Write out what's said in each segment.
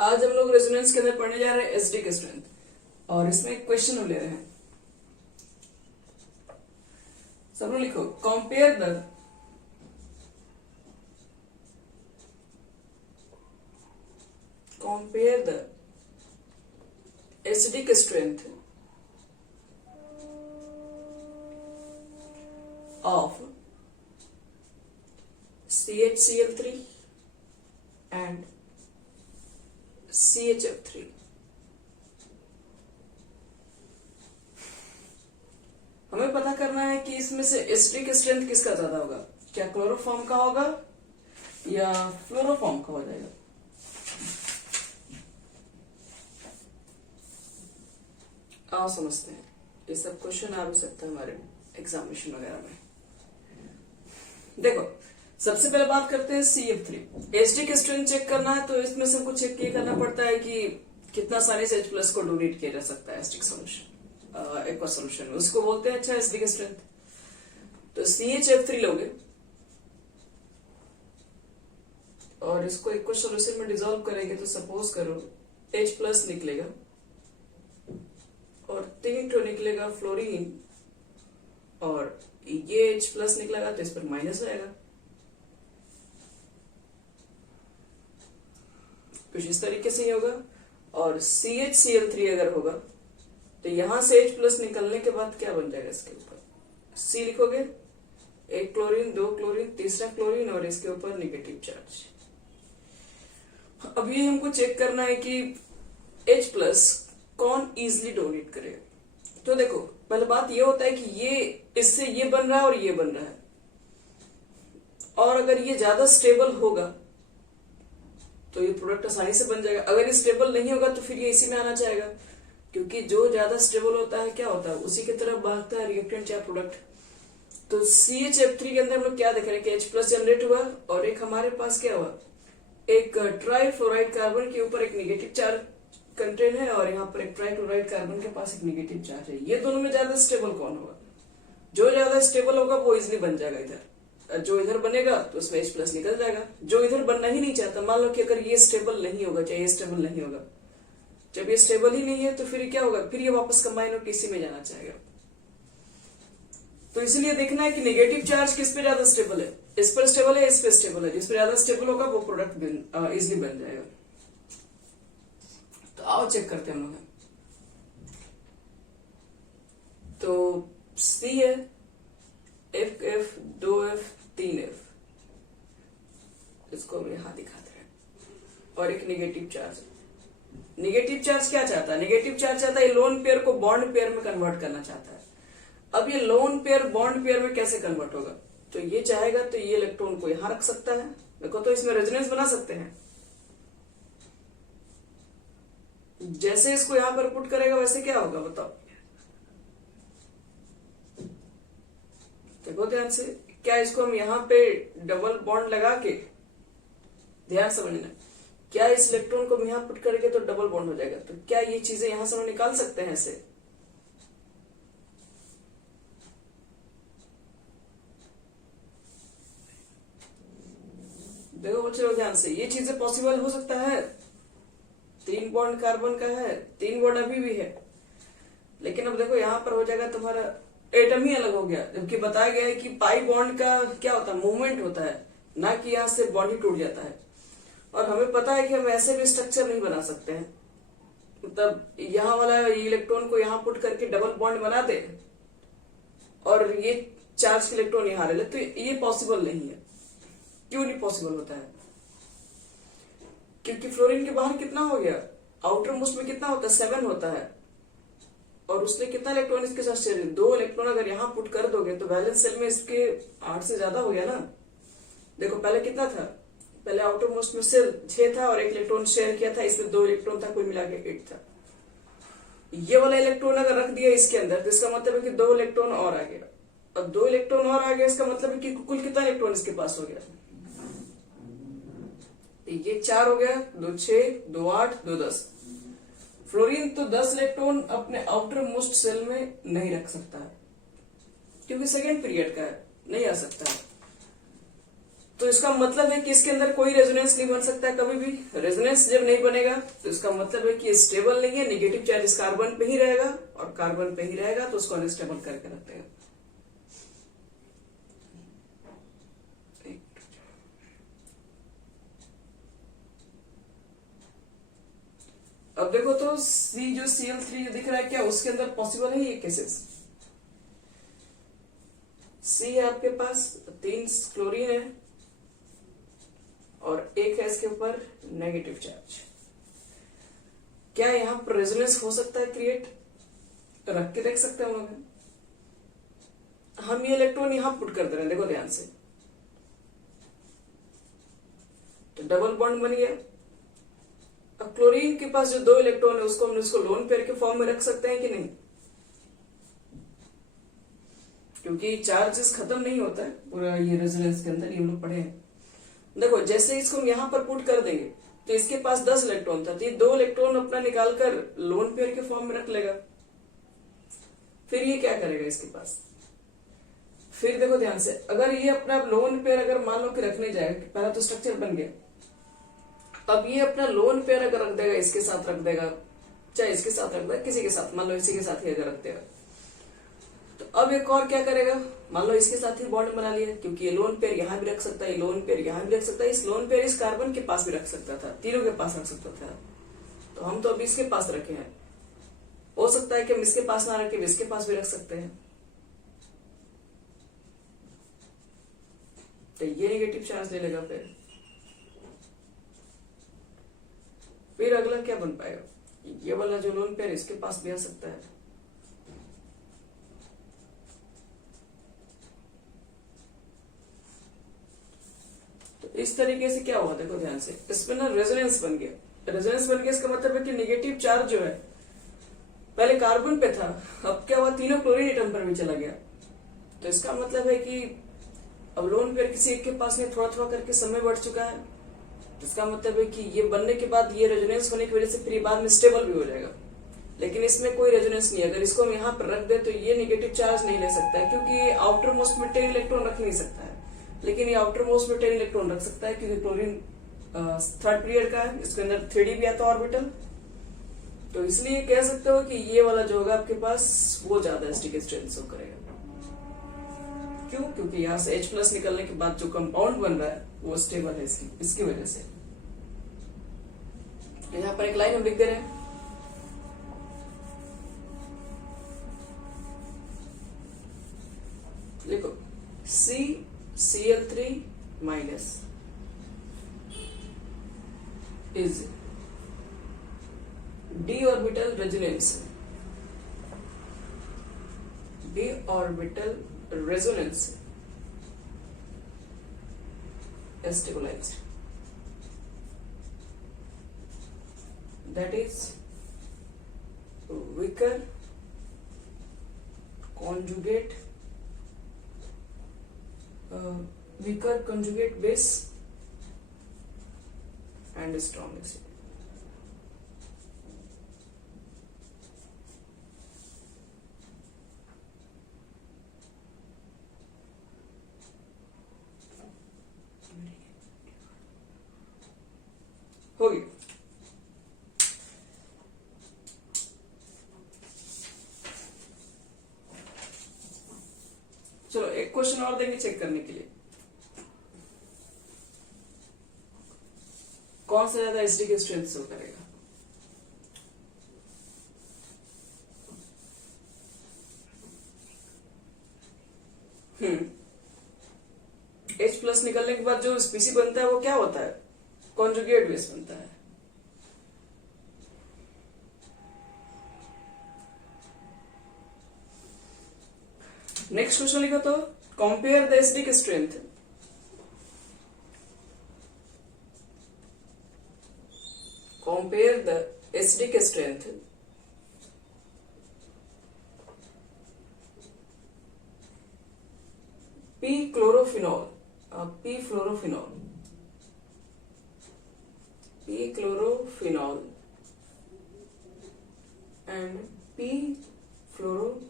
आज हम लोग रेजोनेंस के अंदर पढ़ने जा रहे हैं एसडी के स्ट्रेंथ और इसमें एक क्वेश्चन ले रहे हैं। सब लोग लिखो compare the acidic strength of CHCl3 and CHF3। हमें पता करना है कि इसमें से एसिडिक स्ट्रेंथ किसका ज्यादा होगा, क्या क्लोरोफॉर्म का होगा या फ्लोरोफॉर्म का हो जाएगा। आओ समझते हैं, ये सब क्वेश्चन आ भी सकता है हमारे एग्जामिनेशन वगैरह में। देखो सबसे पहले बात करते हैं CF3। एसिडिक स्ट्रेंथ चेक करना है तो इसमें से हमको चेक ये करना पड़ता है कि कितना आसानी से H+ को डोनेट किया जा सकता है एसिडिक सॉल्यूशन, एक्वा सॉल्यूशन में, उसको बोलते हैं अच्छा एसिडिक स्ट्रेंथ। तो CHF3 लोगे और इसको एक्वा सॉल्यूशन में डिसॉल्व करेंगे तो सपोज करो H+ निकलेगा और 3 तो निकलेगा फ्लोरीन और ये H+ निकलेगा तो इस पर माइनस आएगा। कुछ इस तरीके से ही होगा। और CHCl3 अगर होगा तो यहां से H+ निकलने के बाद क्या बन जाएगा, इसके ऊपर C लिखोगे, एक क्लोरीन, दो क्लोरीन, तीसरा क्लोरीन और इसके ऊपर नेगेटिव चार्ज। अब ये हमको चेक करना है कि H+ कौन इजिली डोनेट करेगा। तो देखो पहले बात ये होता है कि ये इससे ये बन रहा है और ये बन रहा है, और अगर ये ज्यादा स्टेबल होगा तो ये प्रोडक्ट आसानी से बन जाएगा। अगर ये स्टेबल नहीं होगा तो फिर ये इसी में आना चाहेगा, क्योंकि जो ज्यादा स्टेबल होता है क्या होता है उसी की तरफ भागता है रिएक्टेंट या प्रोडक्ट। तो CHF3 के अंदर हम लोग क्या देख रहे हैं कि H+ जनरेट हुआ और एक हमारे पास क्या हुआ, एक ट्राइफ्लोराइड कार्बन के ऊपर एक नेगेटिव चार्ज कंटेन है और यहाँ पर एक ट्राइक्लोराइड कार्बन के पास एक नेगेटिव चार्ज है। ये दोनों में ज्यादा स्टेबल कौन होगा, जो ज्यादा स्टेबल होगा वो इजिली बन जाएगा इधर, जो इधर बनेगा तो उसमें H+ निकल जाएगा। जो इधर बनना ही नहीं चाहता, मान लो कि अगर ये स्टेबल नहीं होगा, चाहे ये स्टेबल नहीं होगा, जब ये स्टेबल ही नहीं है तो फिर क्या होगा, फिर ये वापस कंबाइन होकर इसी में जाना चाहेगा। तो इसलिए देखना है कि नेगेटिव चार्ज किस पे ज्यादा स्टेबल है, इस पर स्टेबल है, इस पे स्टेबल है। जिस पर ज्यादा स्टेबल होगा वो प्रोडक्ट इजिली बन जाएगा। तो आओ चेक करते हैं हम लोग। तो C है, F 2F 3F, इसको हम यहां दिखाते हैं, और एक नेगेटिव चार्ज। नेगेटिव चार्ज क्या चाहता है, नेगेटिव चार्ज चाहता है लोन पेयर को बॉन्ड पेयर में कन्वर्ट करना चाहता है। अब ये लोन पेयर बॉन्ड पेयर में कैसे कन्वर्ट होगा, तो ये चाहेगा तो ये इलेक्ट्रॉन को यहां रख सकता है, देखो तो इसमें रेजोनेंस बना सकते हैं। जैसे इसको यहां पर पुट करेगा वैसे क्या होगा बताओ, देखो ध्यान से, क्या इसको हम यहाँ पे डबल बॉन्ड लगा के, ध्यान समझना, क्या इस इलेक्ट्रॉन को हम यहाँ पुट करेंगे तो डबल बॉन्ड हो जाएगा। तो क्या ये चीजें यहां से हम निकाल सकते हैं ऐसे, देखो बच्चों ध्यान से, ये चीजें पॉसिबल हो सकता है। 3 बॉन्ड कार्बन का है, 3 बॉन्ड अभी भी है, लेकिन अब देखो यहां पर हो जाएगा तुम्हारा एटम ही अलग हो गया, जबकि बताया गया है कि पाई बॉन्ड का क्या होता है, मूवमेंट होता है, ना कि यहां से बॉन्ड ही टूट जाता है। और हमें पता है कि हम ऐसे भी स्ट्रक्चर नहीं बना सकते हैं, मतलब यहाँ वाला इलेक्ट्रॉन को यहाँ पुट करके डबल बॉन्ड बना दे और ये चार्ज इलेक्ट्रॉन यहाँ ले ले, तो ये पॉसिबल नहीं है। क्यों नहीं पॉसिबल होता है, क्योंकि फ्लोरीन के बाहर कितना हो गया, आउटर मोस्ट में कितना होता है, 7 होता है, और उसने कितना इलेक्ट्रॉन इसके साथ शेयर, 2 इलेक्ट्रॉन अगर यहाँ पुट कर दोगे तो वैलेंस सेल में इसके 8 से ज्यादा हो गया ना। देखो पहले कितना था, पहले आउटर मोस्ट में सेल 6 था और 1 इलेक्ट्रॉन शेयर किया था, इसमें 2 इलेक्ट्रॉन था, कुल मिला के 8 था। ये वाला इलेक्ट्रॉन अगर रख दिया इसके अंदर तो इसका मतलब है कि 2 इलेक्ट्रॉन और आ गया। अब 2 इलेक्ट्रॉन और आ गया, इसका मतलब है कि कुल कितना इलेक्ट्रॉन इसके पास हो गया, ये 4 हो गया, 2 6, 2 8, 2 10। फ्लोरीन तो 10 इलेक्ट्रॉन अपने आउटर मोस्ट सेल में नहीं रख सकता है, क्योंकि सेकेंड पीरियड का है, नहीं आ सकता है। तो इसका मतलब है कि इसके अंदर कोई रेजोनेंस नहीं बन सकता कभी भी। रेजोनेंस जब नहीं बनेगा तो इसका मतलब है कि स्टेबल नहीं है, नेगेटिव चार्ज इस कार्बन पे ही रहेगा और कार्बन पे ही रहेगा, तो उसको अनस्टेबल करके रखते हैं। अब देखो तो सी जो Cl3 दिख रहा है क्या, उसके अंदर पॉसिबल है ये केसेस। सी है आपके पास, 3 क्लोरीन है और एक है इसके ऊपर नेगेटिव चार्ज। क्या यहां पर रेजोनेंस हो सकता है क्रिएट? रख के देख सकते हैं हम लोग। हम ये इलेक्ट्रॉन यहां पुट कर दे रहे हैं, देखो ध्यान से, तो डबल बॉन्ड बन गया। अब क्लोरीन के पास जो 2 इलेक्ट्रॉन है उसको हम उसको लोन पेयर के फॉर्म में रख सकते हैं कि नहीं, क्योंकि चार्जेस खत्म नहीं होता है पूरा ये रेजोनेंस के अंदर, ये हम लोग पढ़े हैं। देखो जैसे इसको हम यहां पर पुट कर देंगे तो इसके पास 10 इलेक्ट्रॉन था, तो ये 2 इलेक्ट्रॉन अपना निकालकर लोन पेयर के फॉर्म में रख लेगा। फिर ये क्या करेगा इसके पास, फिर देखो ध्यान से, अगर ये अपना लोन पेयर अगर मान लो कि रखने जाएगा, पहला तो स्ट्रक्चर बन गया, अब ये अपना लोन पेयर अगर रख देगा, इसके साथ रख देगा, चाहे इसके साथ रख देगा, किसी के साथ, मान लो इसी के साथ ही अगर रख देगा, तो अब एक और क्या करेगा, मान लो इसके साथ ही बॉन्ड बना लिया, क्योंकि ये लोन पेयर यहां भी रख सकता है, ये लोन पेयर यहां भी रख सकता है, इस लोन पेयर इस कार्बन के पास भी रख सकता था, तीनों के पास रख सकता था। तो हम तो अभी इसके पास रखे हैं, हो सकता है कि हम इसके पास ना रखे, इसके पास भी रख सकते हैं। तो ये नेगेटिव चार्ज ले लेगा। फिर अगला क्या बन पाएगा, ये वाला जो लोन पेयर इसके पास भी आ सकता है। तो इस तरीके से क्या हुआ, देखो ध्यान से, इसमें ना रेजोनेंस बन गया। रेजोनेंस बन गया इसका मतलब है कि नेगेटिव चार्ज जो है पहले कार्बन पे था, अब क्या हुआ, तीनों क्लोरीन एटम पर भी चला गया। तो इसका मतलब है कि अब लोन पेयर किसी एक के पास में थोड़ा थोड़ा करके समय बढ़ चुका है। इसका मतलब है कि ये बनने के बाद ये रेजोनेंस होने की वजह से फिर बाद में स्टेबल भी हो जाएगा, लेकिन इसमें कोई रेजोनेंस नहीं है। अगर इसको हम यहाँ पर रख दे तो ये नेगेटिव चार्ज नहीं ले सकता है, क्योंकि ये आउटर मोस्ट में 10 इलेक्ट्रॉन रख नहीं सकता है, लेकिन ये आउटर मोस्ट में 10 इलेक्ट्रॉन रख सकता है, क्योंकि क्लोरीन 3rd पीरियड का है, इसके अंदर 3D भी आता है ऑर्बिटल। तो इसलिए कह सकते हो कि ये वाला जो होगा आपके पास वो ज्यादा एसडी स्ट्रेंथ शो करेगा। क्यों? क्योंकि यहाँ से H+ निकलने के बाद जो कंपाउंड बन रहा है वो स्टेबल है इसकी वजह से। तो यहाँ पर एक लाइन हम लिख दे रहे हैं, लिखो CCl3 minus is d orbital resonance, d orbital resonance stabilized, that is weaker conjugate base and strong acid. हो गया। चलो एक क्वेश्चन और देंगे चेक करने के लिए, कौन सा ज्यादा एसडी की स्ट्रेंथ शो करेगा। H+ निकलने के बाद जो स्पीसी बनता है वो क्या होता है, कॉन्जुगेट बेस बनता है। नेक्स्ट क्वेश्चन लिखो तो, compare the acidic strength, compare the acidic strength P chlorophenol and P fluorophenol,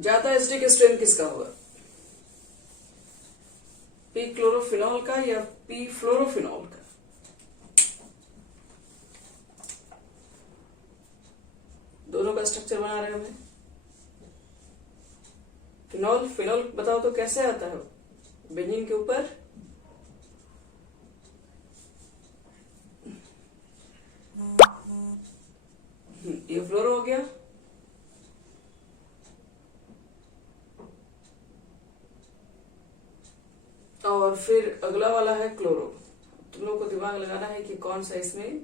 ज्यादा एसिडिक स्ट्रेन किसका होगा, पी क्लोरोफिनॉल का या पी फ्लोरोफिनॉल का? दोनों का स्ट्रक्चर बना रहे हैं हमें। फिनॉल फिनॉल बताओ तो कैसे आता है, बेंजीन के ऊपर ये फ्लोरो हो गया, और फिर अगला वाला है क्लोरो। तुम लोग को दिमाग लगाना है कि कौन सा इसमें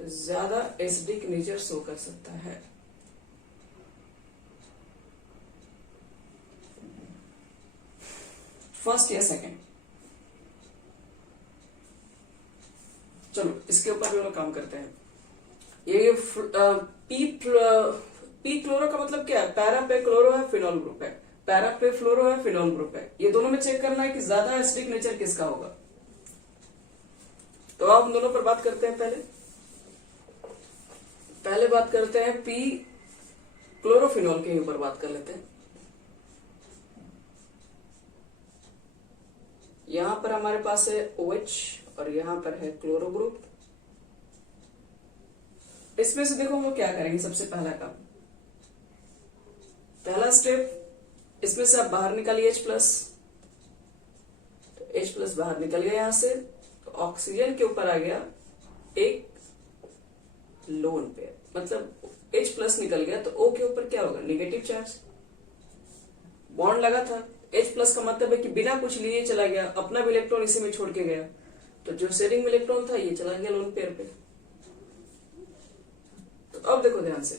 ज्यादा एसिडिक नेचर शो कर सकता है। फर्स्ट या सेकंड? चलो इसके ऊपर भी लोग काम करते हैं। ये पी क्लोरो का मतलब क्या है, पैरा पे क्लोरो है, फिनॉल ग्रुप है, पैरा पे फ्लोरो है, फिनॉल ग्रुप है। ये दोनों में चेक करना है कि ज्यादा एसिडिक नेचर किसका होगा। तो आप दोनों पर बात करते हैं। पहले बात करते हैं पी क्लोरोफिनॉल के ऊपर बात कर लेते हैं। यहां पर हमारे पास है OH और यहां पर है क्लोरो ग्रुप। इसमें से देखो वो क्या करेंगे, सबसे पहला काम, पहला स्टेप, इसमें से आप बाहर निकालिए H+, तो H+ बाहर निकल गया यहां से, तो ऑक्सीजन के ऊपर आ गया एक लोन पेयर, मतलब H+ निकल गया तो O के ऊपर क्या होगा, नेगेटिव चार्ज। बॉन्ड लगा था, H+ का मतलब है कि बिना कुछ लिए चला गया, अपना भी इलेक्ट्रॉन इसी में छोड़ के गया, तो जो शेयरिंग में इलेक्ट्रॉन था ये चला गया लोन पेयर पे। तो अब देखो ध्यान से,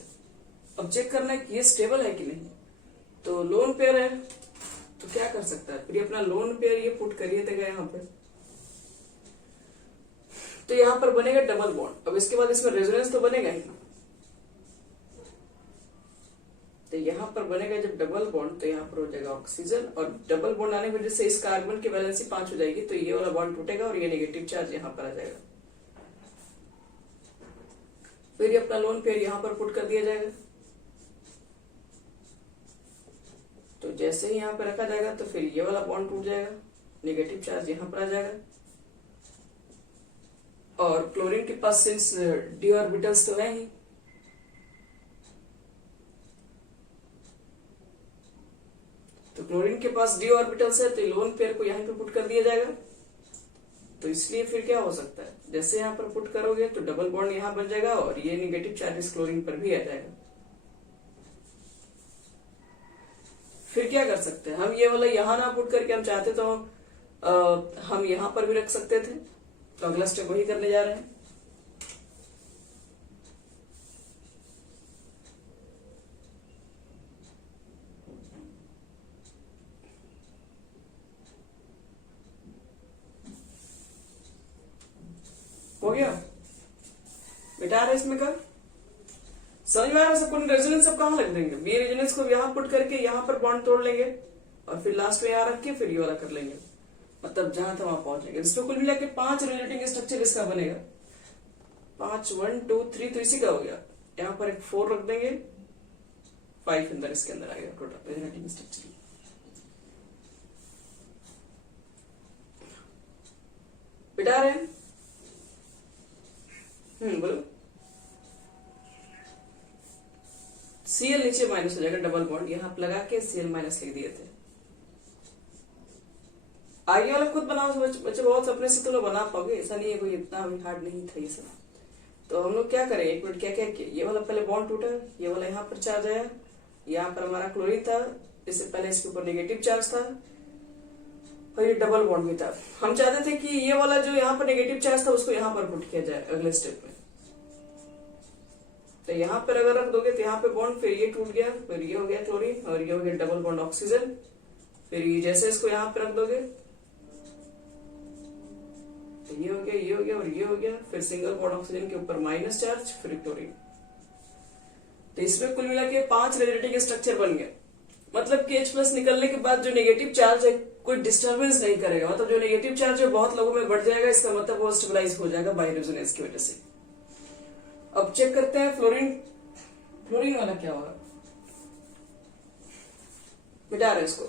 अब चेक करना है कि ये स्टेबल है कि नहीं। तो लोन पेयर है तो क्या कर सकता है, फिर अपना लोन पेयर ये पुट करिए देगा यहाँ पे, तो यहां पर बनेगा डबल बॉन्ड। अब इसके बाद इसमें रेजोनेंस तो बनेगा ही, तो यहां पर बनेगा जब डबल बॉन्ड, तो यहां पर हो जाएगा ऑक्सीजन, और डबल बॉन्ड आने की वजह से इस कार्बन की वैलेंसी 5 हो जाएगी, तो ये वाला बॉन्ड टूटेगा और ये नेगेटिव चार्ज यहां पर आ जाएगा। फिर ये अपना लोन पेयर यहां पर पुट कर दिया जाएगा। तो जैसे ही यहां पर रखा जाएगा तो फिर ये वाला बॉन्ड टूट जाएगा, नेगेटिव चार्ज यहां पर आ जाएगा, और क्लोरीन के पास सिंस डी ऑर्बिटल्स तो है ही, तो क्लोरीन के पास डी ऑर्बिटल्स है, तो लोन पेयर को यहां पे पुट कर दिया जाएगा। तो इसलिए फिर क्या हो सकता है, जैसे यहां पर पुट करोगे तो डबल बॉन्ड यहां बन जाएगा और ये नेगेटिव चार्ज इस क्लोरीन पर भी आ जाएगा। फिर क्या कर सकते हैं हम, ये वाला यहां ना पुट करके हम चाहते तो हम यहां पर भी रख सकते थे। तो अगला स्टेप वही करने जा रहे हैं। हो गया, मिटा रहे इसमें का, समझ में आ रहा है सबको। रेजोनेंस सब कहां लग देंगे, बी रेजोनेंस को यहां पुट करके यहां पर बॉन्ड तोड़ लेंगे और फिर लास्ट में यहां रख के फिर ये वाला कर लेंगे, मतलब जहां था वहां पहुंचेंगे। इसमें कुल मिला के 5 रेजोनेटिंग स्ट्रक्चर इसका बनेगा, 5 1 2 3, तो इसी का हो गया। यहां पर एक 4 रख देंगे, 5 अंदर इसके अंदर आएगा टोटल रेजोनेटिंग स्ट्रक्चर। मिटा रहे हैं, बोलो। Cl नीचे माइनस हो जाएगा, डबल बॉन्ड यहां लगा के Cl माइनस लिख दिए थे। आगे वाला खुद बनाओ बच्चे, बहुत अपने से तो लोग बना पाओगे, ऐसा नहीं है कोई इतना भी हार्ड नहीं था ये सब। तो हम लोग क्या करें, एक मिनट, क्या क्या किया, ये वाला पहले बॉन्ड टूटा, ये वाला यहाँ पर चार्ज आया, यहाँ पर हमारा क्लोरीन था, इससे पहले इसके ऊपर नेगेटिव चार्ज था, और ये डबल बॉन्ड भी था। हम चाहते थे कि ये वाला जो यहाँ पर नेगेटिव चार्ज था उसको यहाँ पर पुट किया जाए अगले स्टेप में। तो यहाँ पर अगर रख दोगे तो यहाँ पे बॉन्ड, फिर ये टूट गया, फिर ये हो गया क्लोरीन, और ये हो गया डबल बॉन्ड ऑक्सीजन। फिर ये जैसे इसको यहाँ पे रख दोगे तो ये हो गया, ये हो गया और ये हो गया, फिर सिंगल बॉन्ड ऑक्सीजन के ऊपर माइनस चार्ज, फिर क्लोरीन। तो इसमें कुल मिला के 5 रेजोनेटिंग स्ट्रक्चर बन गए। मतलब कि H+ निकलने के बाद जो नेगेटिव चार्ज है कोई डिस्टर्बेंस नहीं करेगा, मतलब जो नेगेटिव चार्ज है बहुत लोगों में बढ़ जाएगा, इसका मतलब वो स्टेबलाइज हो जाएगा बाय रेजोनेंस की वजह से। अब चेक करते हैं फ्लोरीन, फ्लोरीन वाला क्या होगा। मिटा रहे इसको।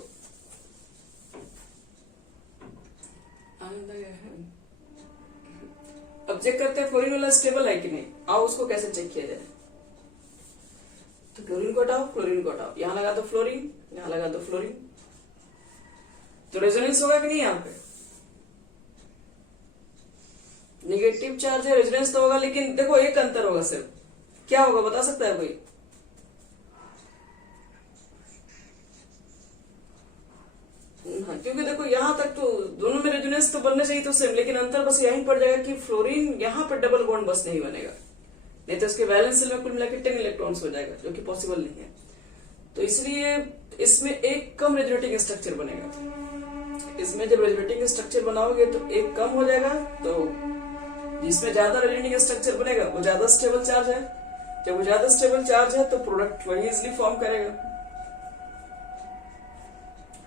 अब चेक करते हैं फ्लोरीन वाला स्टेबल है कि नहीं। आओ उसको कैसे चेक किया जाए। तो क्लोरीन को हटाओ, क्लोरीन को हटाओ, यहां लगा दो फ्लोरीन, यहां लगा दो फ्लोरीन, तो रेजोनेंस होगा कि नहीं। यहां पे निगेटिव चार्ज है, रेजोनेंस तो होगा, लेकिन देखो एक अंतर होगा सिर्फ। क्या होगा बता सकता है कोई। हाँ, क्योंकि देखो यहां तक तो दोनों में रेजोनेंस तो बनने चाहिए तो सेम, लेकिन अंतर बस यहीं पड़ जाएगा कि फ्लोरीन यहां पर डबल बॉन्ड बस नहीं बनेगा, नहीं तो इसके वैलेंस शेल में कुल मिलाकर 10 इलेक्ट्रॉन्स हो जाएगा, जो कि पॉसिबल नहीं है। तो इसलिए इसमें एक कम रेजोनेटिंग स्ट्रक्चर बनेगा। इसमें जब रेजोनेटिंग स्ट्रक्चर बनाओगे तो एक कम हो जाएगा, तो जिसमें ज्यादा रेजोनेटिंग स्ट्रक्चर बनेगा वो ज्यादा स्टेबल चार्ज है। जब वो ज्यादा स्टेबल चार्ज है तो प्रोडक्ट वही इजिली फॉर्म करेगा।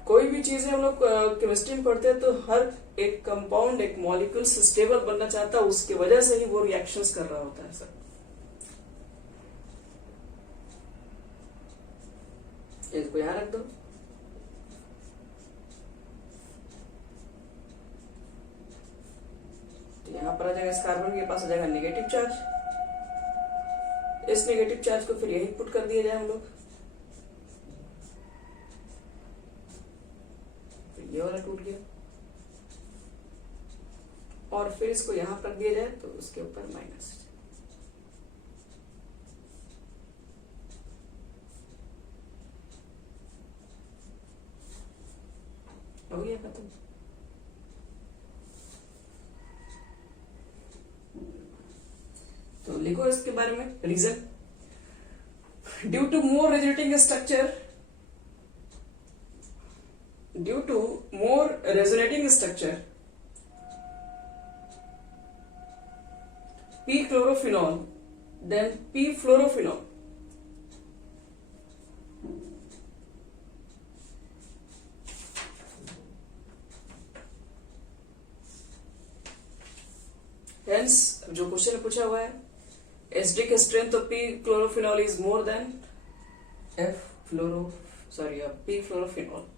कोई भी चीज हम लोग केमिस्ट्री में पढ़ते हैं तो हर एक कंपाउंड, एक मॉलिक्यूल स्टेबल बनना चाहता है, उसकी वजह से ही वो रिएक्शंस कर रहा होता है सर। इसको यहां रख दो। तो यहां पर आ जाएगा, इस कार्बन के पास आ जाएगा नेगेटिव चार्ज। इस नेगेटिव चार्ज को फिर यही पुट कर दिया जाए हम लोग। ये वाला टूट गया, और फिर इसको यहां पर दिया जाए तो उसके ऊपर माइनस। हो गया खत्म। तो लिखो इसके बारे में reason. Due to more resonating structure, due to more resonating structure, p-chlorophenol than p-fluorophenol, hence जो क्वेश्चन पूछा हुआ है, acidic strength of p-chlorophenol is more than p-fluorophenol।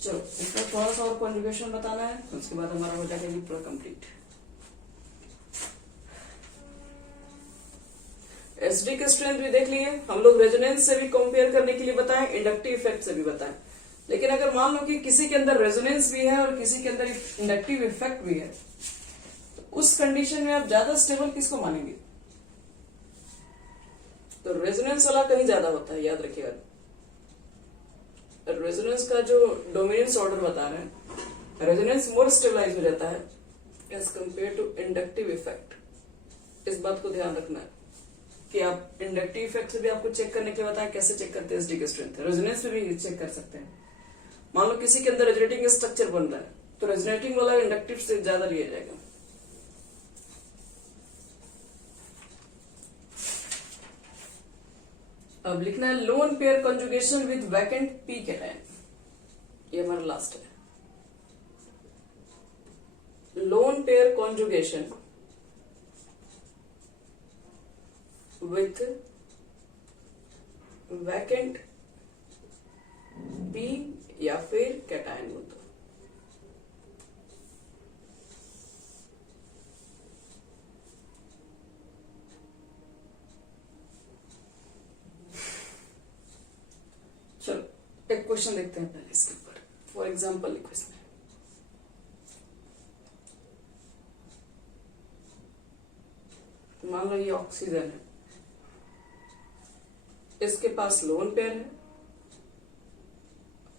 चलो इसका थोड़ा सा और कॉन्जुगेशन बताना है, उसके बाद हमारा हो जाएगा पूरा कंप्लीट। एसिडिक स्ट्रेंथ भी देख लिए हम लोग, रेजोनेंस से भी कंपेयर करने के लिए बताएं, इंडक्टिव इफेक्ट से भी बताएं। लेकिन अगर मान लो कि किसी के अंदर रेजोनेंस भी है और किसी के अंदर इंडक्टिव इफेक्ट भी है, तो उस कंडीशन में आप ज्यादा स्टेबल किसको मानेंगे। तो रेजोनेंस वाला कहीं ज्यादा होता है, याद रखिएगा। रेजोनेंस का जो डोमिनेंस ऑर्डर बता रहे हैं, रेजोनेंस मोर स्टेबलाइज हो जाता है as compare to inductive effect. इस बात को ध्यान रखना है कि आप इंडक्टिव इफेक्ट से भी आपको चेक करने के लिए बताया कैसे चेक करते हैं एसिडिक स्ट्रेंथ। रेजोनेंस में भी चेक कर सकते हैं। मान लो किसी के अंदर रेजोनेटिंग स्ट्रक्चर बन रहा है तो रेजोनेटिंग वाला इंडक्टिव से ज्यादा लिया जाएगा। अब लिखना है lone pair conjugation with vacant P cation. ये हमारा लास्ट है। Lone pair conjugation with vacant P या फिर कैटायन बोल दो। चलो एक क्वेश्चन देखते हैं पहले इसके ऊपर। फॉर एग्जाम्पल लिखो इसमें, मान लो ये ऑक्सीजन है, इसके पास लोन पेयर है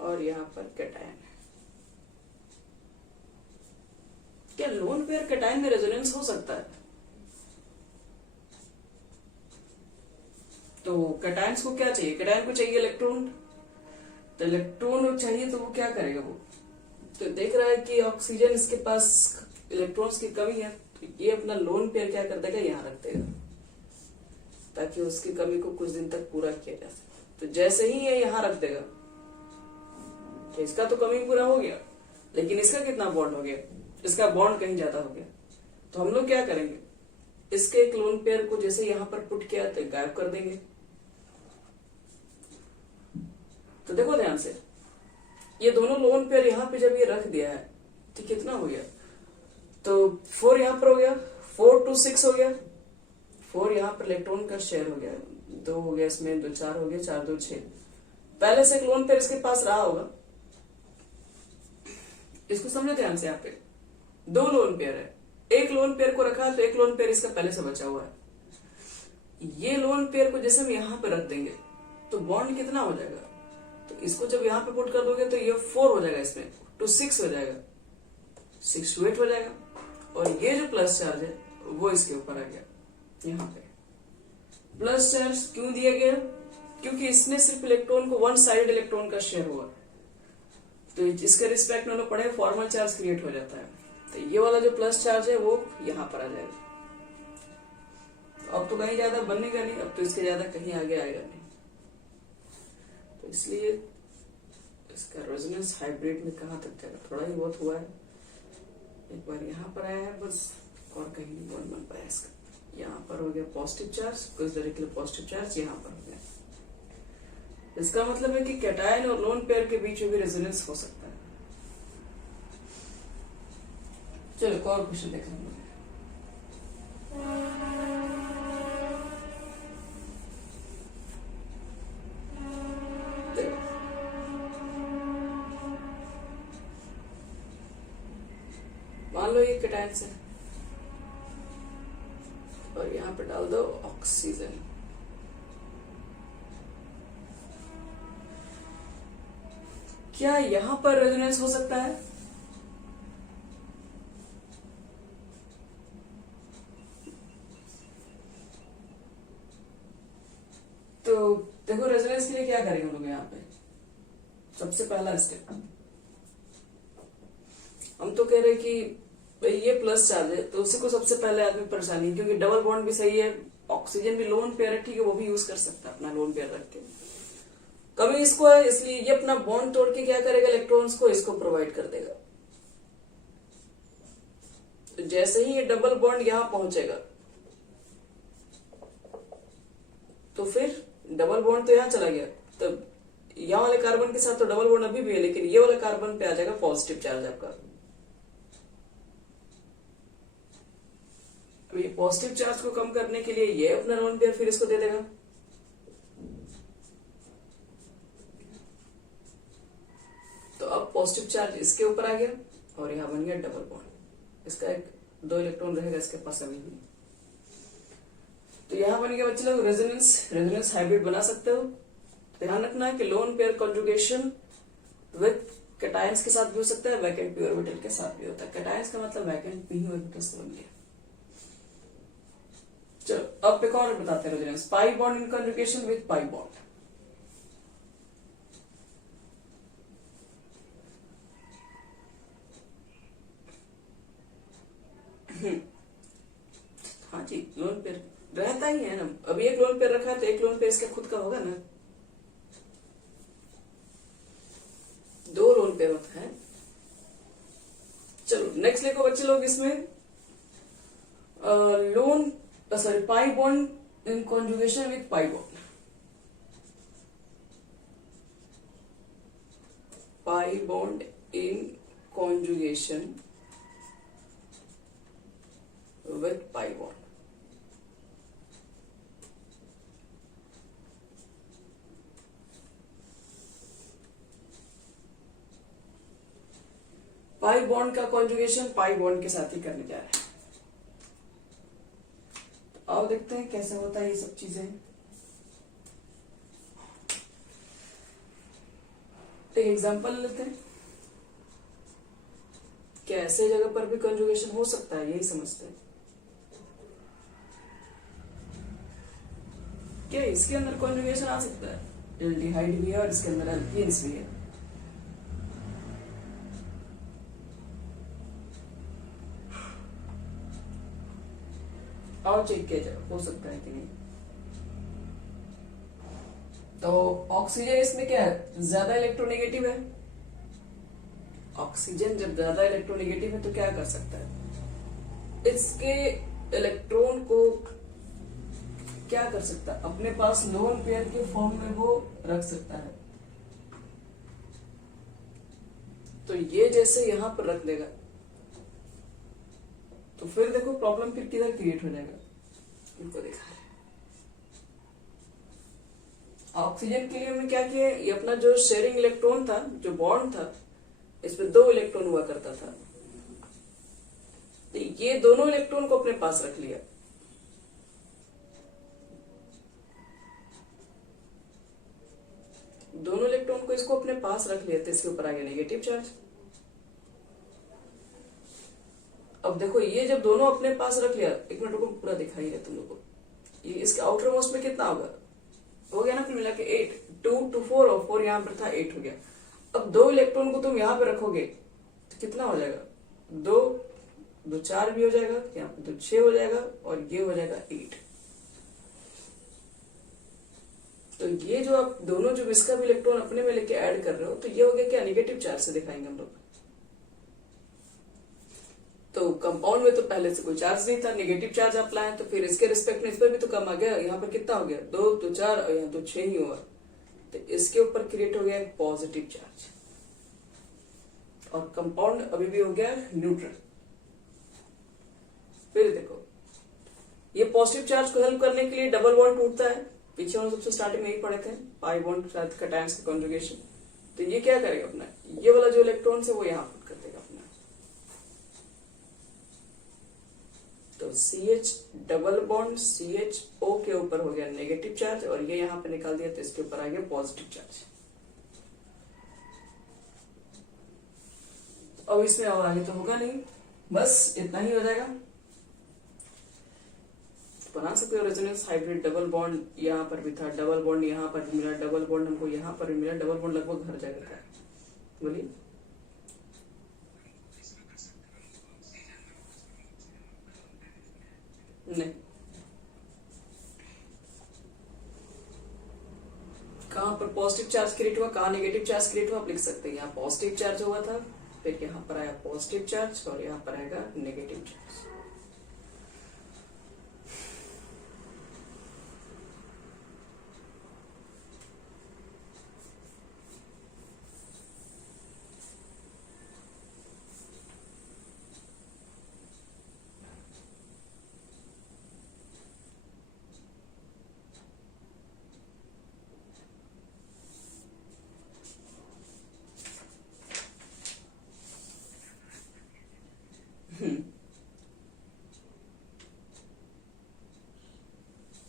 और यहां पर कैटायन है। क्या लोन पेयर कैटायन में रेजोनेंस हो सकता है? तो कैटायंस को क्या चाहिए? कैटायन को चाहिए इलेक्ट्रॉन। तो इलेक्ट्रॉन चाहिए तो वो क्या करेगा? वो तो देख रहा है कि ऑक्सीजन इसके पास इलेक्ट्रॉन्स की कमी है, तो ये अपना लोन पेयर क्या कर देगा, यहां रख देगा ताकि उसकी कमी को कुछ दिन तक पूरा किया जा सके। तो जैसे ही ये यहां रख देगा तो इसका तो कमी पूरा हो गया, लेकिन इसका कितना बॉन्ड हो गया? इसका बॉन्ड कहीं ज्यादा हो गया। तो हम लोग क्या करेंगे, इसके एक लोन पेयर को जैसे यहां पर पुट किया तो गायब कर देंगे, तो देखो ध्यान से, ये दोनों लोन पेयर यहाँ पे जब ये रख दिया है तो कितना हो गया, तो 4 यहाँ पर हो गया, 4 to 6 हो गया, 4 यहाँ पर इलेक्ट्रॉन का शेयर हो गया, 2 हो गया इसमें, 2 4 हो गया, 4 2 6। पहले से एक लोन पेयर इसके पास रहा होगा, इसको समझो ध्यान से। यहाँ पे 2 लोन पेयर है, एक लोन पेयर को रखा है तो एक लोन पेयर इसका पहले से बचा हुआ है। ये लोन पेयर को जैसे हम यहाँ पे रख देंगे तो बॉन्ड कितना हो जाएगा, तो इसको जब यहाँ पे पुट कर दोगे तो ये 4 हो जाएगा, इसमें to 6 हो जाएगा, 6 to 8 हो जाएगा, और ये जो प्लस चार्ज है वो इसके ऊपर आ गया। यहाँ पे प्लस चार्ज क्यों दिया गया, क्योंकि इसमें सिर्फ इलेक्ट्रॉन को वन साइड इलेक्ट्रॉन का शेयर हुआ, तो इसके रिस्पेक्ट में हम लोग पढ़े फॉर्मल चार्ज क्रिएट हो जाता है, तो ये वाला जो प्लस चार्ज है वो यहाँ पर आ जाएगा। अब तो कहीं ज्यादा बनेगा नहीं, अब तो इसके ज्यादा कहीं आगे आएगा नहीं, तो इसलिए इसका रेजोनेंस हाइब्रिड में कहाँ तक जाएगा, थोड़ा ही बहुत हुआ है, एक बार यहाँ पर आया है बस, और कहीं नहीं बन पाया इसका। यहाँ पर हो गया पॉजिटिव चार्ज, कुछ देर के लिए पॉजिटिव चार्ज यहाँ पर हो गया। इसका मतलब है कि कैटायन और लोन पेयर के बीच में भी रेजोनेंस हो सकता है। चलो एक और क्वेश्चन देख लेंगे। मान लो ये कैटायन है और यहाँ पे डाल दो ऑक्सीजन, क्या यहां पर रेजोनेंस हो सकता है? तो देखो रेजोनेंस के लिए क्या करेंगे हम लोग यहाँ पे, सबसे पहला स्टेप हम तो कह रहे कि ये प्लस चार्ज है तो उसी को सबसे पहले आदमी परेशानी, क्योंकि डबल बॉन्ड भी सही है, ऑक्सीजन भी लोन पेयर है, ठीक है, वो भी यूज कर सकता है अपना लोन पेयर रख के। कभी इसको है इसलिए ये अपना बॉन्ड तोड़ के क्या करेगा, इलेक्ट्रॉन्स को इसको प्रोवाइड कर देगा। तो जैसे ही ये डबल बॉन्ड यहां पहुंचेगा तो फिर डबल बॉन्ड तो यहां चला गया, तब यहां वाले कार्बन के साथ तो डबल बॉन्ड अभी भी है, लेकिन ये वाला कार्बन पे आ जाएगा पॉजिटिव चार्ज आपका। अब ये पॉजिटिव चार्ज को कम करने के लिए ये अपना लोन पेयर फिर इसको दे देगा, तो अब पॉजिटिव चार्ज इसके ऊपर आ गया और यहां बन गया डबल बॉन्ड, इसका एक 2 इलेक्ट्रॉन रहेगा इसके पास अभी भी। तो यहां बन गया बच्चे लोग रेजोनेंस हाइब्रिड बना सकते हो। ध्यान रखना है कि lone pair conjugation with cations के साथ भी हो सकता है, वैकेंट पी ऑर्बिटल के साथ भी होता है। कैटायंस का मतलब वैकेंट पी ऑर्बिटल्स बन गया। चलो अब एक और बताते हैं resonance, pi bond in conjugation with pi bond. हाँ जी, लोन पेयर रहता ही है ना, अभी एक लोन पेयर रखा है तो एक लोन पेयर इसका खुद का होगा ना, 2 लोन पेयर होता है। चलो नेक्स्ट देखो बच्चे लोग, इसमें loan sorry pi bond in conjugation with pi bond, pi bond in conjugation with pi bond. Pi bond का कॉन्जुगेशन पाई बॉन्ड के साथ ही करने जा रहे हैं। तो आओ देखते हैं कैसे होता है ये सब चीजें। एक एग्जांपल लेते हैं, क्या ऐसे जगह पर भी कॉन्जुगेशन हो सकता है, यही समझते हैं। क्या इसके अंदर कॉन्जुगेशन आ सकता है, एल्डिहाइड भी है और इसके अंदर एल्कीन्स भी है। आओ चेक किया जाए हो सकता है कि नहीं। तो ऑक्सीजन इसमें क्या है, ज्यादा इलेक्ट्रोनेगेटिव है। ऑक्सीजन जब ज्यादा इलेक्ट्रोनेगेटिव है तो क्या कर सकता है, इसके इलेक्ट्रॉन को क्या कर सकता है, अपने पास लोन पेयर के फॉर्म में वो रख सकता है। तो ये जैसे यहां पर रख देगा तो फिर देखो प्रॉब्लम फिर किधर क्रिएट हो जाएगा, इनको दिखा रहे ऑक्सीजन के लिए हमने क्या किया, ये अपना जो शेयरिंग इलेक्ट्रॉन था, जो बॉन्ड था, इसमें 2 इलेक्ट्रॉन हुआ करता था, तो ये दोनों इलेक्ट्रॉन को अपने पास रख लिया। दोनों इलेक्ट्रॉन को इसको अपने पास रख लिया, तो इसके ऊपर आ गया नेगेटिव चार्ज। अब देखो ये जब दोनों अपने पास रख लिया, एक मिनट को पूरा दिखाई है तुम लोग को, ये इसके आउटर मोस्ट में कितना होगा, हो गया ना कुल मिला के 8, 2 to 4 और 4 यहाँ पर था 8 हो गया। अब 2 इलेक्ट्रॉन को तुम यहाँ पे रखोगे तो कितना हो जाएगा, 2 2 4 भी हो जाएगा, यहाँ पे 2 6 हो जाएगा और ये हो जाएगा 8। तो ये जो आप दोनों जो इसका भी इलेक्ट्रॉन अपने में लेके ऐड कर रहे हो, तो ये हो गया क्या, नेगेटिव चार्ज से दिखाएंगे हम लोग। तो कंपाउंड में तो पहले से कोई चार्ज नहीं था, नेगेटिव चार्ज आप लाए, तो फिर इसके रिस्पेक्ट में इस पर भी तो कम आ गया, यहाँ पर कितना हो गया, 2 तो 4 और यहाँ तो 6 ही हुआ, तो इसके ऊपर क्रिएट हो गया एक पॉजिटिव चार्ज और कंपाउंड अभी भी हो गया न्यूट्रल। फिर देखो ये पॉजिटिव चार्ज को हेल्प करने के लिए डबल बॉन्ड टूटता है, पीछे हम सबसे स्टार्टिंग में ही पढ़े थे, पाई बॉन्ड कैटायंस का कॉन्जुगेशन। तो ये क्या करेगा अपना, ये वाला जो इलेक्ट्रॉन है वो यहाँ पुट कर देगा अपना, तो CH डबल बॉन्ड CHO के ऊपर हो गया नेगेटिव चार्ज और ये यहाँ पे निकाल दिया, तो इसके ऊपर आ गया पॉजिटिव चार्ज। अब इसमें और आगे तो होगा नहीं, बस इतना ही हो जाएगा। बना सकते हो रेजोनेंस हाइब्रिड डबल बॉन्ड, यहाँ पर भी था डबल बॉन्ड, यहाँ पर भी मिला डबल बॉन्ड, हमको यहाँ पर भी मिला डबल बॉन्ड, लगभग हर जगह का है। बोलिए नहीं, कहां पर पॉजिटिव चार्ज क्रिएट हुआ, कहां नेगेटिव चार्ज क्रिएट हुआ, आप लिख सकते हैं। यहाँ पॉजिटिव चार्ज हुआ था, फिर यहाँ पर आया पॉजिटिव चार्ज और यहाँ पर आएगा नेगेटिव चार्ज।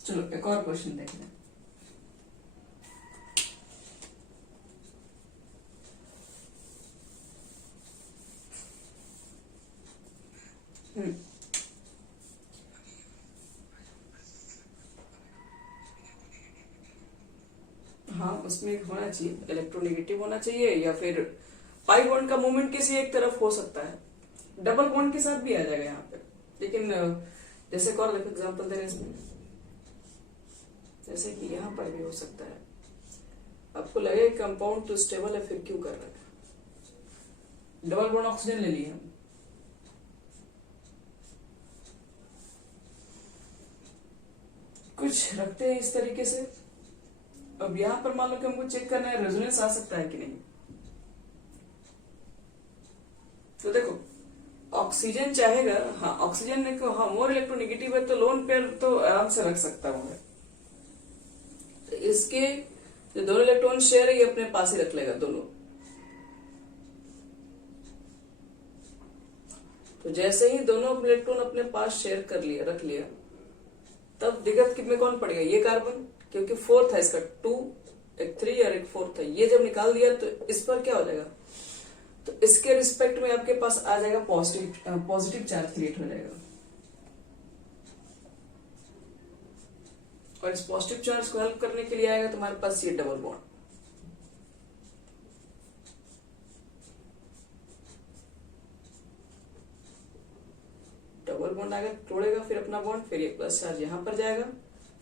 चलो एक और क्वेश्चन देखते हैं। हाँ उसमें होना चाहिए, इलेक्ट्रोनेगेटिव होना चाहिए, या फिर पाई बॉन्ड का मूवमेंट किसी एक तरफ हो सकता है, डबल बॉन्ड के साथ भी आ जाएगा यहाँ पे, लेकिन जैसे एक और एग्जाम्पल दे रहे हैं इसमें, जैसे कि यहाँ पर भी हो सकता है। आपको लगे कंपाउंड तो स्टेबल है, फिर क्यों कर रहे हैं, डबल बॉन्ड ऑक्सीजन ले लिए हम, कुछ रखते हैं इस तरीके से। अब यहां पर मान लो कि हमको चेक करना है रेजोनेंस आ सकता है कि नहीं, तो देखो ऑक्सीजन चाहेगा, हाँ ऑक्सीजन ने को हाँ मोर इलेक्ट्रोनेगेटिव है, तो लोन पेयर तो आराम से रख सकता हूं मैं, तो इसके जो दोनों इलेक्ट्रॉन शेयर है ये अपने पास ही रख लेगा दोनों। तो जैसे ही दोनों इलेक्ट्रॉन अपने पास शेयर कर लिया, रख लिया, तब दिक्कत में कौन पड़ेगा, ये कार्बन, क्योंकि 4 था इसका, 2 एक 3 और एक 4 था, ये जब निकाल दिया तो इस पर क्या हो जाएगा, तो इसके रिस्पेक्ट में आपके पास आ जाएगा पॉजिटिव चार्ज क्रिएट हो जाएगा, और इस पॉजिटिव चार्ज को हेल्प करने के लिए आएगा तुम्हारे पास ये डबल बॉन्ड। डबल बॉन्ड आगे तोड़ेगा फिर अपना बॉन्ड, फिर ये प्लस चार्ज यहाँ पर जाएगा,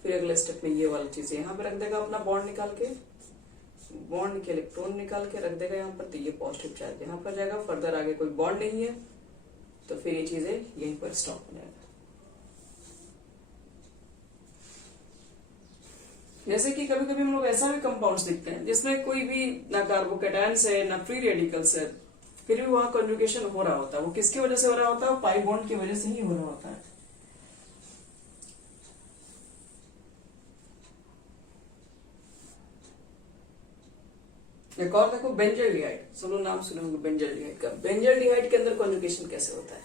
फिर अगले स्टेप में ये वाली चीज यहाँ पे रख देगा अपना बॉन्ड निकाल के, बॉन्ड के इलेक्ट्रॉन निकाल के रख देगा यहाँ पर, तो ये पॉजिटिव चार्ज यहाँ पर जाएगा, फर्दर आगे कोई बॉन्ड नहीं है, तो फिर ये चीजें यहीं पर स्टॉप हो जाएगा। जैसे कि कभी कभी हम लोग ऐसा भी कंपाउंड्स दिखते हैं जिसमें कोई भी ना कार्बोकैटायंस है ना फ्री रेडिकल्स है, फिर भी वहां कॉन्जुगेशन हो रहा होता है। वो किसकी वजह से हो रहा होता है? पाई बॉन्ड की वजह से ही हो रहा होता है। एक और देखो बेंजल्डिहाइड, सब लोग नाम सुने होंगे बेंजल्डिहाइड का। बेंजल्डिहाइड के अंदर कॉन्जुगेशन कैसे होता है?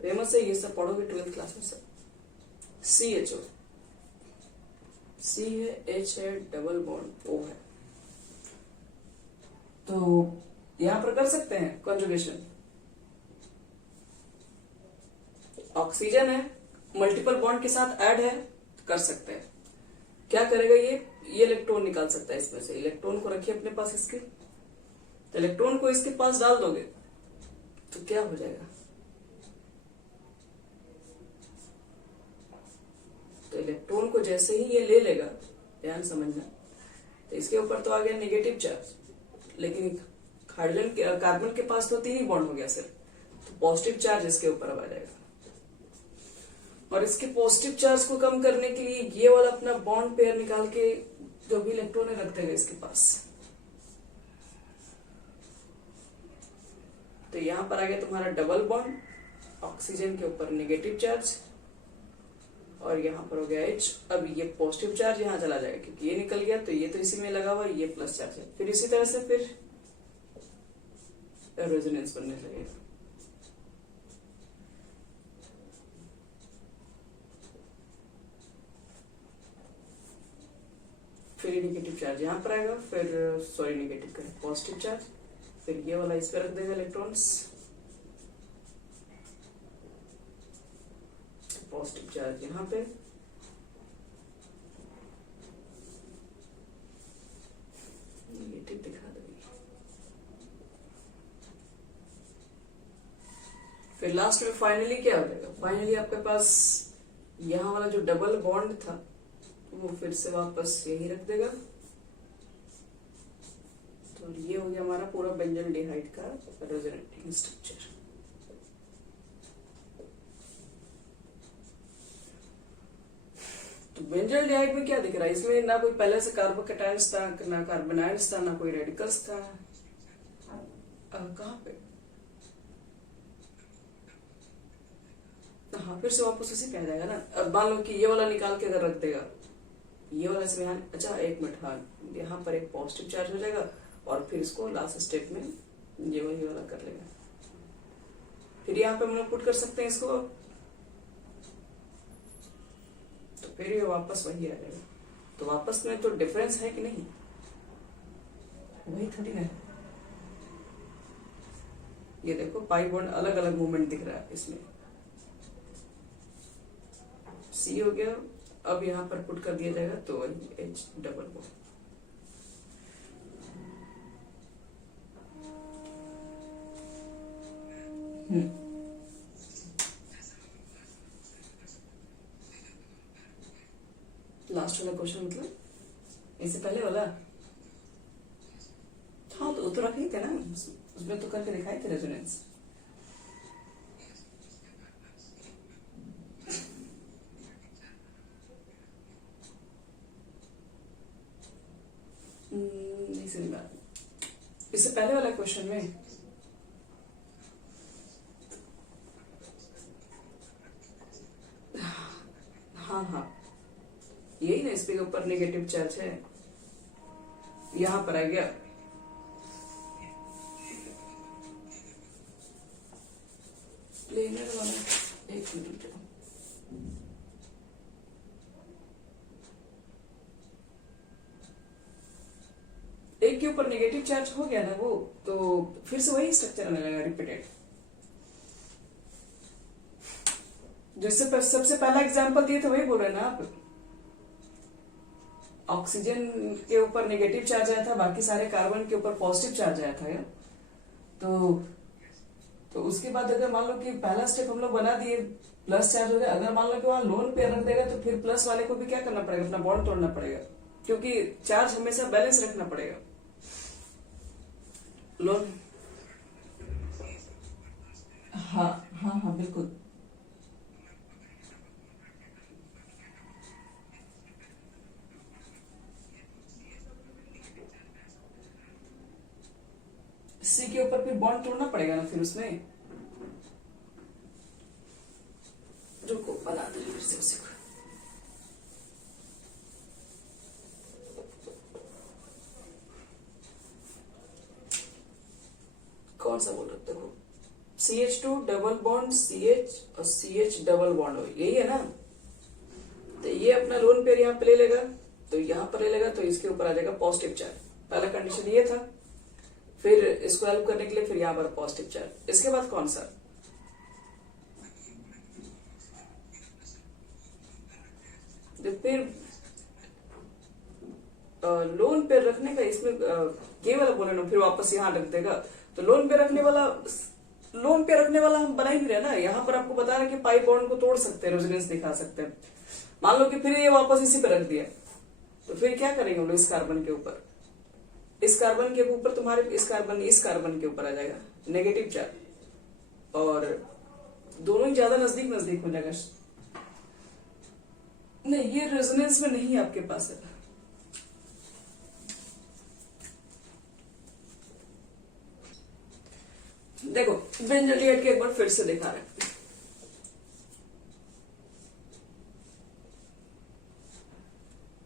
फेमस है, ये सब पढ़ोगे 12th क्लास में सब। CHO, C है, H है, डबल बॉन्ड O है। तो यहां पर कर सकते हैं कॉन्जुगेशन। ऑक्सीजन है, मल्टीपल बॉन्ड के साथ ऐड है, तो कर सकते हैं। क्या करेगा ये इलेक्ट्रॉन निकाल सकता है इसमें से। इलेक्ट्रॉन को रखिए अपने पास इसके, तो इलेक्ट्रॉन को इसके पास डाल दोगे तो क्या हो जाएगा? तो इलेक्ट्रॉन को जैसे ही ये ले लेगा, ध्यान समझना, तो इसके ऊपर तो आ गया नेगेटिव चार्ज, लेकिन हाइड्रोजन कार्बन के पास तो 3 ही बॉन्ड हो गया सिर्फ, तो पॉजिटिव चार्ज इसके ऊपर अब आ जाएगा। और इसके पॉजिटिव चार्ज को कम करने के लिए ये वाला अपना बॉन्ड पेयर निकाल के जो भी इलेक्ट्रॉन है रख देगा इसके पास। तो यहां पर आ गया तुम्हारा डबल बॉन्ड, ऑक्सीजन के ऊपर नेगेटिव चार्ज, और यहाँ पर हो गया H। अब ये पॉजिटिव चार्ज यहाँ चला जाएगा क्योंकि ये निकल गया, तो ये तो इसी में लगा हुआ, ये प्लस चार्ज है। फिर इसी तरह से फिर रेजोनेंस बनने लगेगा। फिर नेगेटिव चार्ज यहाँ पर आएगा, फिर सॉरी नेगेटिव का पॉजिटिव चार्ज, फिर ये वाला इस पे रख देगा इलेक्ट्रॉन्स, पॉजिटिव चार्ज यहाँ पे, नेगेटिव दिखा देंगे। फिर लास्ट में फाइनली क्या हो जाएगा? फाइनली आपके पास यहाँ वाला जो डबल बॉन्ड था वो फिर से वापस यही रख देगा। तो ये हो गया हमारा पूरा बेंजल्डिहाइड का रेजोनेटिंग स्ट्रक्चर। तो बेंजल्डिहाइड में क्या दिख रहा है? इसमें ना कोई पहले से कार्बोकेटायन्स था, ना कार्बोनाइड्स था, ना कोई रेडिकल्स था। कहाँ पे? हाँ, फिर से वापस उसी पे आ जाएगा ना। अब मान लो कि ये वाला निकाल के अगर रख देगा, ये वाला इसमें, अच्छा एक मिनट, हाँ यहाँ पर एक पॉजिटिव चार्ज हो जाएगा और फिर इसको लास्ट स्टेप में ये वही वाला कर लेगा। फिर यहाँ पे हम लोग पुट कर सकते हैं इसको, तो फिर ये वापस वही आ जाएगा। तो वापस में तो डिफरेंस है कि नहीं? वही थोड़ी ना। ये देखो पाई बॉन्ड अलग अलग मूवमेंट दिख रहा है इसमें। C हो गया, अब यहाँ पर पुट कर दिया जाएगा तो वही H डबल बॉन्ड। लास्ट वाला क्वेश्चन मतलब इससे पहले वाला? हाँ तो रख ही थे ना, उसमें तो करके दिखाई थे रेजोनेंस। नहीं सही बात। इससे पहले वाला क्वेश्चन में हाँ हाँ यही ना, इस पे ऊपर नेगेटिव चार्ज है, यहाँ पर आ गया। प्लेनर वाला एक मिनट, एक के ऊपर नेगेटिव चार्ज हो गया ना वो, तो फिर से वही स्ट्रक्चर आने लगा रिपीटेड। जिससे सबसे पहला एग्जांपल दिए थे वही बोल रहे ना आप। ऑक्सीजन के ऊपर नेगेटिव चार्ज आया था, बाकी सारे कार्बन के ऊपर पॉजिटिव चार्ज आया था या? तो उसके बाद अगर मान लो कि पहला स्टेप हम लोग बना दिए, प्लस चार्ज हो गया, अगर मान लो कि वहां लोन पेयर रख देगा तो फिर प्लस वाले को भी क्या करना पड़ेगा? अपना बॉन्ड तोड़ना पड़ेगा, क्योंकि चार्ज हमेशा बैलेंस रखना पड़ेगा। लोन, हाँ हाँ हाँ बिल्कुल। सी के ऊपर फिर बॉन्ड तोड़ना पड़ेगा ना फिर उसमें। रुको बना दे फिर से उसी को। कौन सा बोल रहे देखो, CH2 डबल बॉन्ड CH और CH डबल बॉन्ड हो, यही है ना। तो ये अपना लोन पेयर यहाँ पे ले लेगा, तो यहाँ पर ले लेगा, तो इसके ऊपर आ जाएगा पॉजिटिव चार्ज। पहला कंडीशन ये था, फिर इसको हेल्प करने के लिए फिर यहाँ पर पॉजिटिव चार्ज। इसके बाद कौन सा, फिर लोन पे रखने का, इसमें ये वाला बोले ना, फिर वापस यहाँ रख देगा। तो लोन पे रखने वाला हम बना ही नहीं रहे ना। यहाँ पर आपको बता रहे कि पाई बॉन्ड को तोड़ सकते हैं, रेजोनेंस दिखा सकते हैं। मान लो कि फिर ये वापस इसी पे रख दिया, तो फिर क्या करेंगे हम लोग इस कार्बन के ऊपर, इस कार्बन के ऊपर तुम्हारे इस कार्बन के ऊपर आ जाएगा नेगेटिव चार्ज, और दोनों ही ज्यादा नजदीक नजदीक हो जाएगा। नहीं, ये रेजोनेंस में नहीं आपके पास है। देखो बेंजोलिएट के एक बार फिर से दिखा रहे हैं।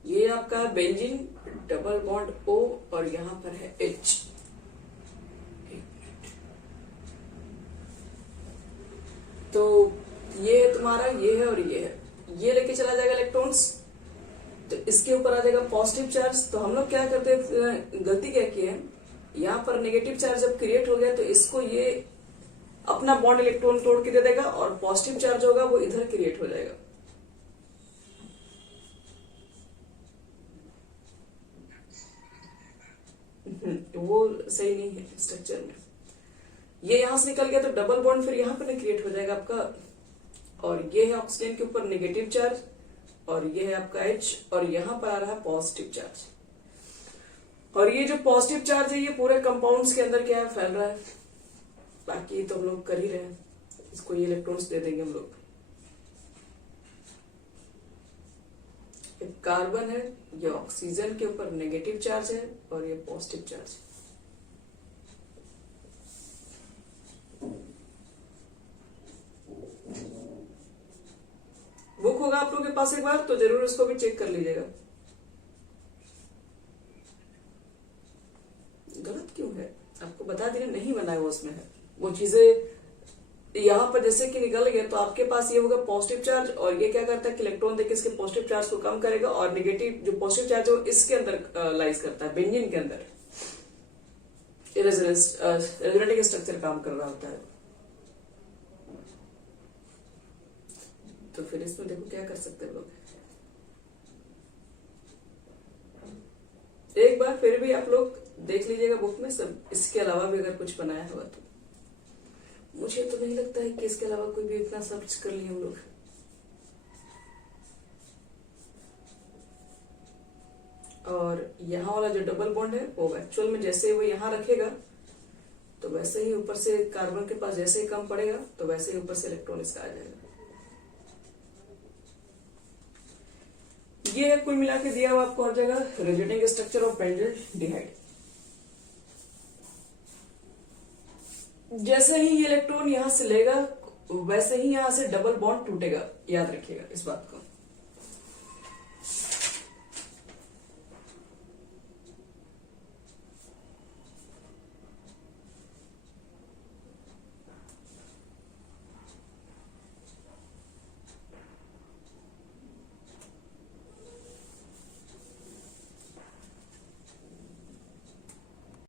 ये आपका बेंजीन डबल बॉन्ड O और यहां पर है H। तो ये है तुम्हारा, ये है और ये है, ये लेके चला जाएगा इलेक्ट्रॉन्स, तो इसके ऊपर आ जाएगा पॉजिटिव चार्ज। तो हम लोग क्या करते हैं, गलती क्या की है, यहाँ पर नेगेटिव चार्ज जब क्रिएट हो गया तो इसको ये अपना बॉन्ड इलेक्ट्रॉन तोड़ के दे देगा, और पॉजिटिव चार्ज होगा वो इधर क्रिएट हो जाएगा। वो सही नहीं है स्ट्रक्चर में। ये यहां से निकल गया तो डबल बॉन्ड फिर यहां पर क्रिएट हो जाएगा आपका, और ये है ऑक्सीजन के ऊपर नेगेटिव चार्ज, और ये है आपका H, और यहां पर आ रहा है पॉजिटिव चार्ज। और ये जो पॉजिटिव चार्ज है ये पूरे कंपाउंड्स के अंदर क्या है, फैल रहा है। बाकी तो हम लोग कर ही रहे हैं, इसको ये इलेक्ट्रॉन्स दे देंगे हम लोग। कार्बन है, ये ऑक्सीजन के ऊपर नेगेटिव चार्ज है, और ये पॉजिटिव चार्ज। बुक होगा आप लोगों के पास एक बार, तो जरूर इसको भी चेक कर लीजिएगा। गलत क्यों है, आपको बता देना, नहीं बनाया वो, उसमें है वो चीजें। यहाँ पर जैसे कि निकल गए तो आपके पास ये होगा पॉजिटिव चार्ज, और ये क्या करता है कि इलेक्ट्रॉन देके इसके पॉजिटिव चार्ज को कम करेगा, और नेगेटिव जो पॉजिटिव चार्ज है इसके अंदर लाइज करता है, बेंजीन के अंदर रेजोनेटिंग स्ट्रक्चर काम कर रहा होता है। तो फिर इसमें देखो क्या कर सकते हैं लोग। एक बार फिर भी आप लोग देख लीजिएगा बुक में सब, इसके अलावा भी अगर कुछ बनाया हुआ तो। मुझे तो नहीं लगता है कि इसके अलावा कोई भी इतना सर्च कर लिए हम लोग। और यहाँ वाला जो डबल बॉन्ड है वो एक्चुअल में जैसे वो यहाँ रखेगा तो वैसे ही ऊपर से कार्बन के पास जैसे ही कम पड़ेगा तो वैसे ही ऊपर से इलेक्ट्रॉन इसका आ जाएगा। ये है कुल मिला के दिया हुआ आपको हर जगह रेजोनेटिंग स्ट्रक्चर ऑफ बेंजोल्डिहाइड। जैसे ही ये इलेक्ट्रॉन यहां से लेगा वैसे ही यहां से डबल बॉन्ड टूटेगा, याद रखिएगा इस बात को।